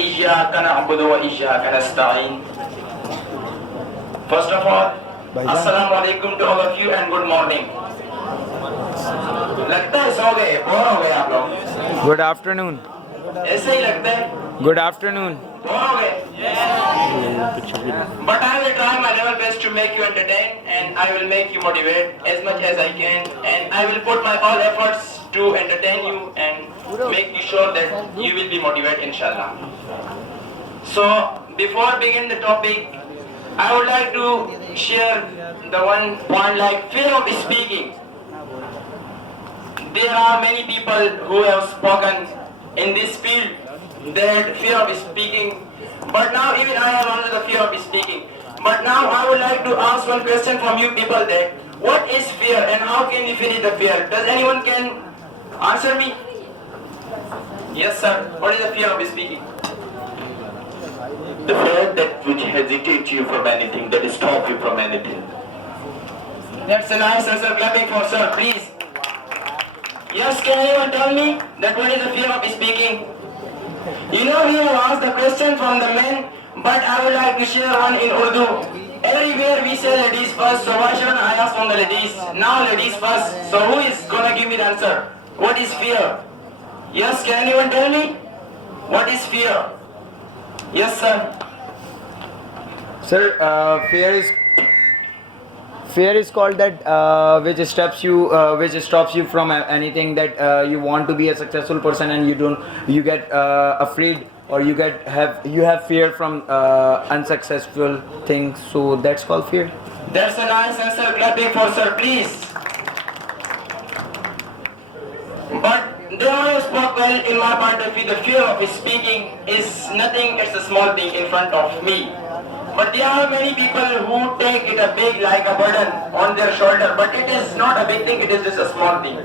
إياك نعبد وإياك نستعين. First of all, Assalamu alaikum to all of you and good morning. लगता है सो गए, bore हो गए आप लोग? Good afternoon. ऐसे ही लगता है, गुड आफ्टरनून. बोर हो गए? But I will try my level best to make you entertain, and I will make you motivate as much as I can, and I will put my all efforts to entertain you and make you sure that you will be motivated, inshallah. So before begin the topic, I would like to share the one point like fear of speaking. There are many people who have spoken in this field that fear of speaking, but now even I have under the fear of speaking. But now I would like to ask one question from you people that what is fear and how can we finish the fear? Does anyone can answer me? Yes sir, what is the fear of speaking? The fear that which hesitates you from anything, that stop you from anything. That's a nice answer, clapping for sir, please. Yes, can anyone tell me that what is the fear of speaking? You know we have asked the question from the men, but I would like to share one in Urdu. Everywhere we say ladies first, so why shouldn't I ask from the ladies? Now ladies first, so who is gonna give me the answer? What is fear? Yes, can anyone tell me? What is fear? Yes sir. Sir, fear is called that which stops you from anything that you want to be a successful person and you get afraid, or you have fear from unsuccessful things, so that's called fear. That's a nice answer, clapping for sir, please. But there are spoken in my point of view, the fear of speaking is nothing, it's a small thing in front of me. But there are many people who take it a big like a burden on their shoulder, but it is not a big thing, it is just a small thing.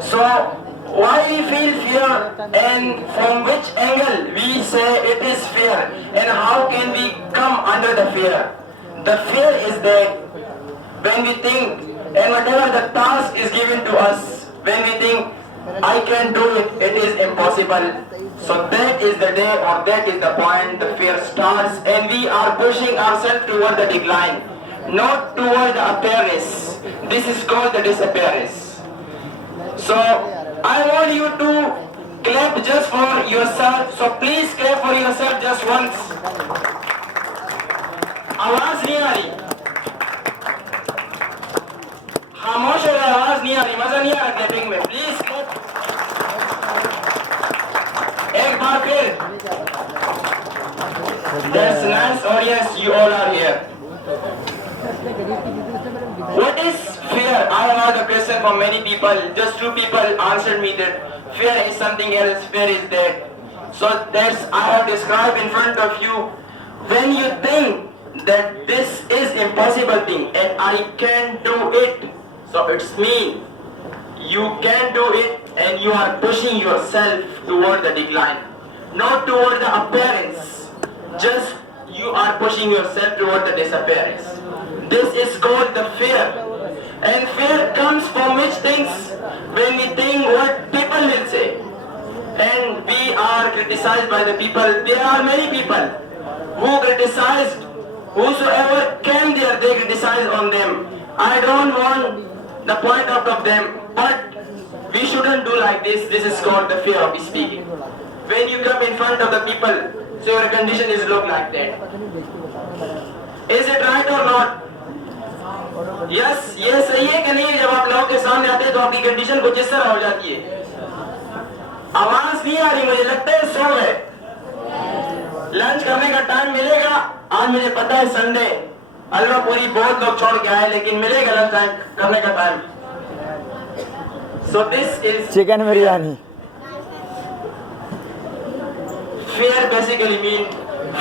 So why we feel fear and from which angle we say it is fear and how can we come under the fear? The fear is that when we think and whatever the task is given to us, when we think I can do it, it is impossible. So that is the day or that is the point the fear starts and we are pushing ourselves toward the decline, not toward the appearance. This is called the disappearance. So I want you to clap just for yourself. So please clap for yourself just once. आवाज नहीं आ रही, खामोश हो गया, आवाज नहीं आ रही, मजा नहीं आ रहा क्लैपिंग में. प्लीज क्लैप एक बार फिर. That's nice audience, you all are here. What is fear? I have heard a question from many people. Just 2 people answered me that fear is something else, fear is that. So that's I have described in front of you. When you think that this is impossible thing and I can do it, so it's mean you can do it and you are pushing yourself toward the decline, not toward the appearance, just you are pushing yourself toward the disappearance. This is called the fear. And fear comes from which things? When we think what people will say and we are criticized by the people. There are many people who criticized, whosoever came there they criticize on them. I don't want the point out of them, but we shouldn't do like this. This is called the fear of speaking. When you come in front of the people, so your condition is look like that. Is it right or not? Yes, ये सही है कि नहीं? जब आप लोगों के सामने आते हैं तो आपकी कंडीशन कुछ इस तरह हो जाती है. आवाज नहीं आ रही, मुझे लगता है सो गए. लंच करने का टाइम मिलेगा. आज मुझे पता है संडे, हलवा पूरी बहुत लोग छोड़ के आए, लेकिन मिलेगा लंच टाइम करने का time. So this is chicken biryani. fear basically means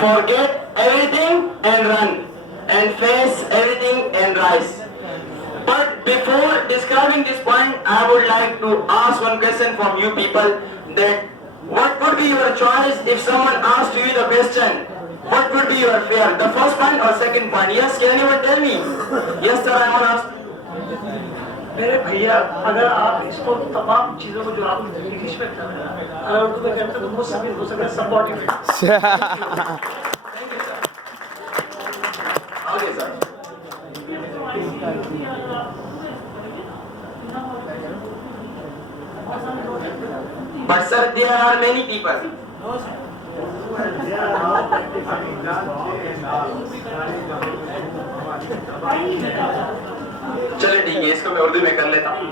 forget everything and run and face everything and rise. But before describing this point, I would like to ask one question from you people that what would be your choice if someone asked you the question, what would be your fear? The first point or second point? Yes, can anyone tell me? Yes sir, I want to ask. मेरे भैया, अगर आप इसको तमाम चीज़ों को जो आप इंग्लिश में कर रहे हैं अगर उर्दू में करते तो मुझसे भी हो सकता है subordinate. Okay, sir. But sir, there are many people. चलिए ठीक है, इसको मैं उर्दू में कर लेता हूँ।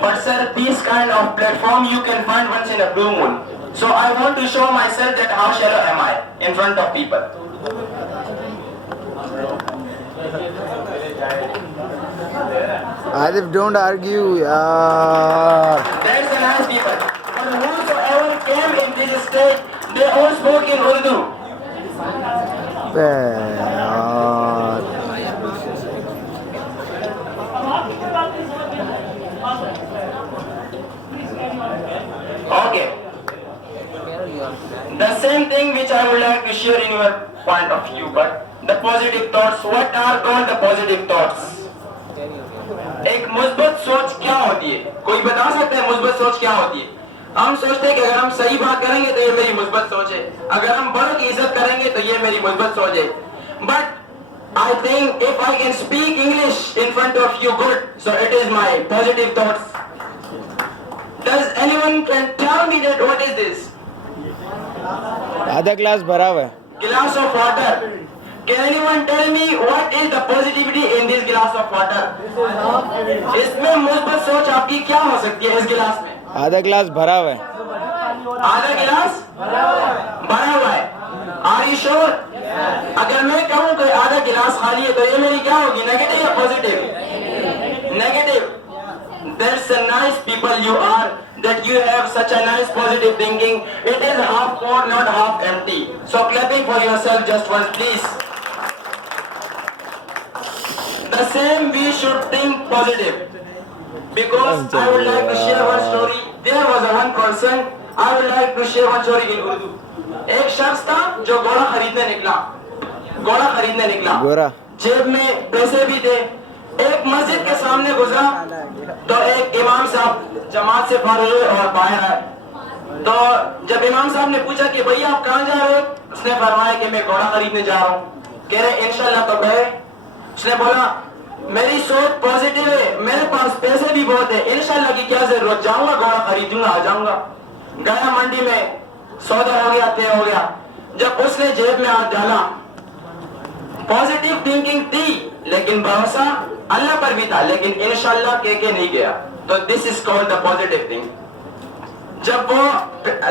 But sir, this kind of platform you can find once in a blue moon. So I want to show myself that how shallow am I in front of people. Adif, don't argue, yaar. That's the nice people. But whosoever came in this state, they all spoke in Urdu. बे यार. Okay. The same thing which I would like to share in your point of view, but the positive thoughts, what are called the positive thoughts? एक मुस्बत सोच क्या होती है? कोई बता सकता है मुस्बत सोच क्या होती है? हम सोचते हैं कि अगर हम सही बात करेंगे तो ये मेरी मुस्बत सोच है, अगर हम बड़ों की इज्जत करेंगे तो ये मेरी मुस्बत सोच है. But I think if I can speak English in front of you good, so it is my positive thoughts. Does anyone can tell me that what is this? आधा ग्लास भरा हुआ है. Glass of water. Can anyone tell me what is the positivity in this glass of water? इसमें मुस्बत सोच आपकी क्या हो सकती है इस गिलास में? आधा ग्लास भरा हुआ है. आधा गिलास भरा हुआ है. Are you sure? अगर मैं कहूँ कि आधा गिलास खाली है तो ये मेरी क्या होगी, नेगेटिव या positive? Negative. That's a nice people you are, that you have such a nice positive thinking. It is half full, not half empty. So clapping for yourself just once, please. The same we should think positive. Because I would like to share one story. There was a one person. I would like to share one story in Urdu. एक शख्स था जो घोड़ा खरीदने निकला. घोड़ा खरीदने निकला. गोरा. जेब में पैसे भी थे. एक मस्जिद के सामने गुजरा तो एक इमाम साहब जमात से फारिग हुए और बाहर आए. तो जब इमाम साहब ने पूछा कि भैया आप कहाँ जा रहे हो, उसने फरमाया कि मैं घोड़ा खरीदने जा रहा हूँ. कह रहे इंशाल्लाह तो गए. उसने बोला मेरी सोच पॉजिटिव है, मेरे पास पैसे भी बहुत है, इंशाल्लाह की क्या जरूरत, जाऊंगा घोड़ा खरीदूंगा आ जाऊंगा. गया मंडी में, सौदा हो गया, तय हो गया. जब उसने जेब में हाथ डाला, पॉजिटिव थिंकिंग थी लेकिन भरोसा अल्लाह पर भी था, लेकिन इंशाल्लाह कह के नहीं गया. तो this is called the positive thing. जब वो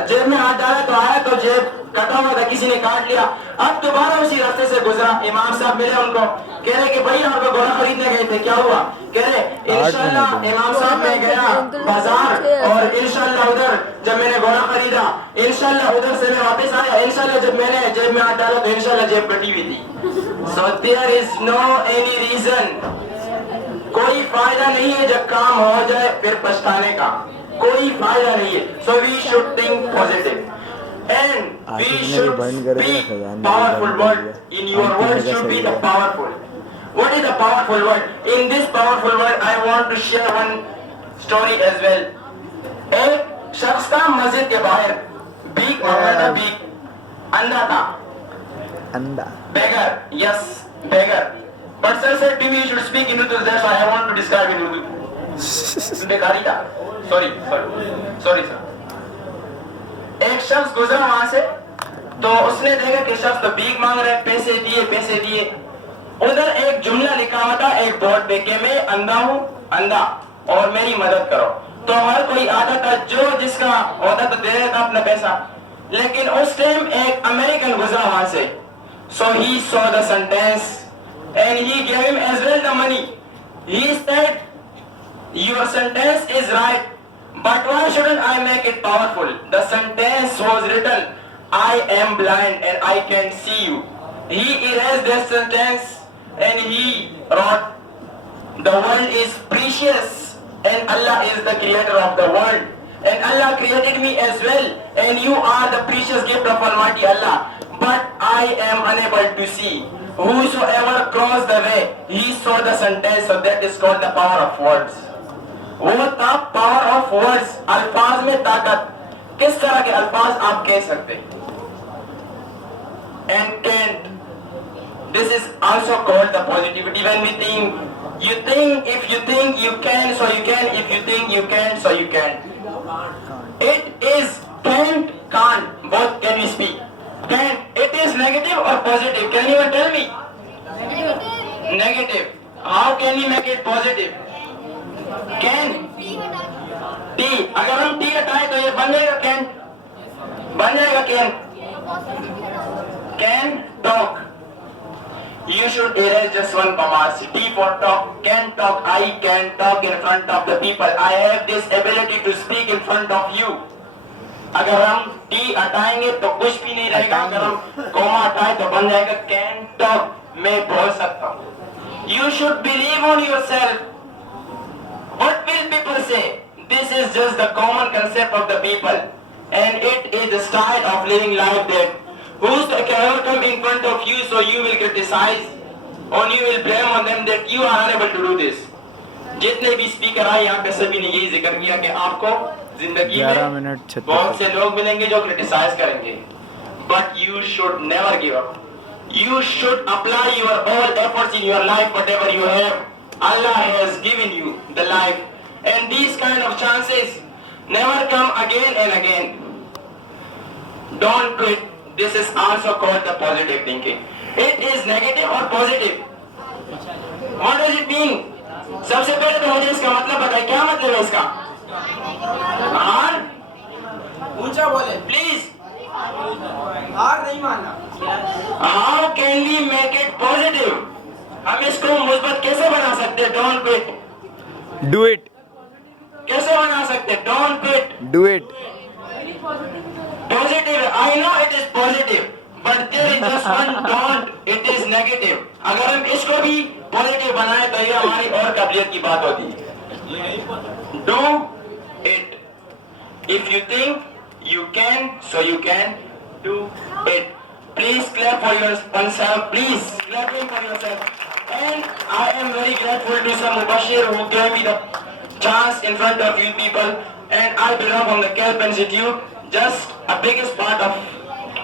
जेब में हाथ डाला तो आया तो जेब कटा हुआ था, किसी ने काट लिया. अब दोबारा उसी रास्ते से गुजरा. इमाम साहब मिले उनको, कह रहे कि भैया आप घोड़ा खरीदने गए थे, क्या हुआ? कह रहे इंशाल्लाह. इमाम साहब मैं गया बाजार और इंशाल्लाह उधर जब मैंने घोड़ा खरीदा, इंशाल्लाह उधर से मैं वापस आया, इंशाल्लाह जब मैंने जेब में हाथ डाला तो इंशाल्लाह जेब कटी हुई थी. So there is no any reason. कोई फायदा नहीं है जब काम हो जाए फिर पछताने का, कोई फायदा नहीं है. So we should think positive and we should speak powerful word. In your word should be the powerful. What is the powerful word? In this powerful word I want to share one story as well. एक शख्स था मस्जिद के बाहर, भीख मांगा था. भीख, अंधा था. अंधा. Beggar, yes, beggar. But sir said to me you should speak in Urdu. That's why I want to describe in Urdu. बेकारी था. Sorry sir. एक शख्स गुजरा वहां से तो उसने देखा कि शख्स तो भीख मांग रहा है, पैसे दिए. उधर एक जुमला लिखा हुआ था एक बोर्ड पे कि मैं अंधा हूँ, अंधा और मेरी मदद करो. तो हर कोई आता था, जो जिसका होता तो दे देता अपना पैसा. लेकिन उस टाइम एक अमेरिकन गुजरा वहां से. So he saw the sentence and he gave him as well the money. He said, your sentence is right, But why shouldn't I make it powerful? The sentence was written, I am blind and I can see you. He erased that sentence and he wrote, the world is precious and Allah is the creator of the world. And Allah created me as well. And you are the precious gift of Almighty Allah. But I am unable to see. Whosoever crossed the way, he saw the sentence. So that is called the power of words. वो था power of words, अल्फाज में ताकत. किस तरह के अल्फाज आप कह सकते? And can, this is also called the positivity. When we think, you think, if you think you can, so you can. If you think you can, so you can. It is can't, both can we speak. Can't, it is negative or positive? Can you tell me? Negative. How can we make it positive? Can. T. अगर हम T हटाए तो ये बन जाएगा can. बन जाएगा can. Can talk. You should erase just one comma. T for talk. Can talk. I can talk in front of the people. I have this ability to speak in front of you. अगर हम T हटाएंगे तो कुछ भी नहीं रहेगा. अगर हम comma हटाए तो बन जाएगा can talk. मैं बोल सकता हूँ. You should believe on yourself. What will people say? This is just the common concept of the people, and it is the style of living life that whosoever come in front of you, so you will criticize, or you will blame on them that you are unable to do this. जितने भी speaker आए यहाँ पे सभी ने यही जिक्र किया कि आपको जिंदगी में बहुत से लोग मिलेंगे जो क्रिटिसाइज करेंगे, but you should never give up. You should apply your all efforts in your life, whatever you have. Allah has given you the life, and these kind of chances never come again and again. Don't quit. This is also called the positive thinking. It is negative or positive? What does it mean? सबसे पहले तो मुझे इसका मतलब बताइए, क्या मतलब है इसका? हार? ऊंचा बोले, प्लीज. हार नहीं मानना. How can we make it positive? हम इसको मुस्बत कैसे बना सकते हैं? Don't quit. Do it. कैसे बना सकते हैं? Don't quit. Do it. Positive. I know it is positive, but there is just one don't. It is negative. अगर हम इसको भी पॉजिटिव बनाए तो ये हमारी और काबिलियत की बात होती है. Do it. If you think you can, so you can do it. Please clap for yourself. Please clapping for yourself. And I am very grateful to Sir Mubashir who gave me the chance in front of you people. And I belong from the Kelp Institute, just a biggest part of.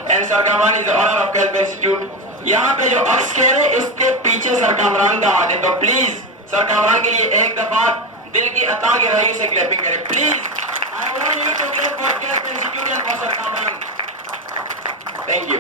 And Sir Kamran is the owner of Kelp Institute. यहाँ पे जो अक्स कह रहे इसके पीछे sir Kamran का हाथ है, तो प्लीज सर कामरान के लिए एक दफा दिल की अता के रही से क्लैपिंग करें please. I want you to clap for Kelp Institute and for Sir Kamran. Thank you.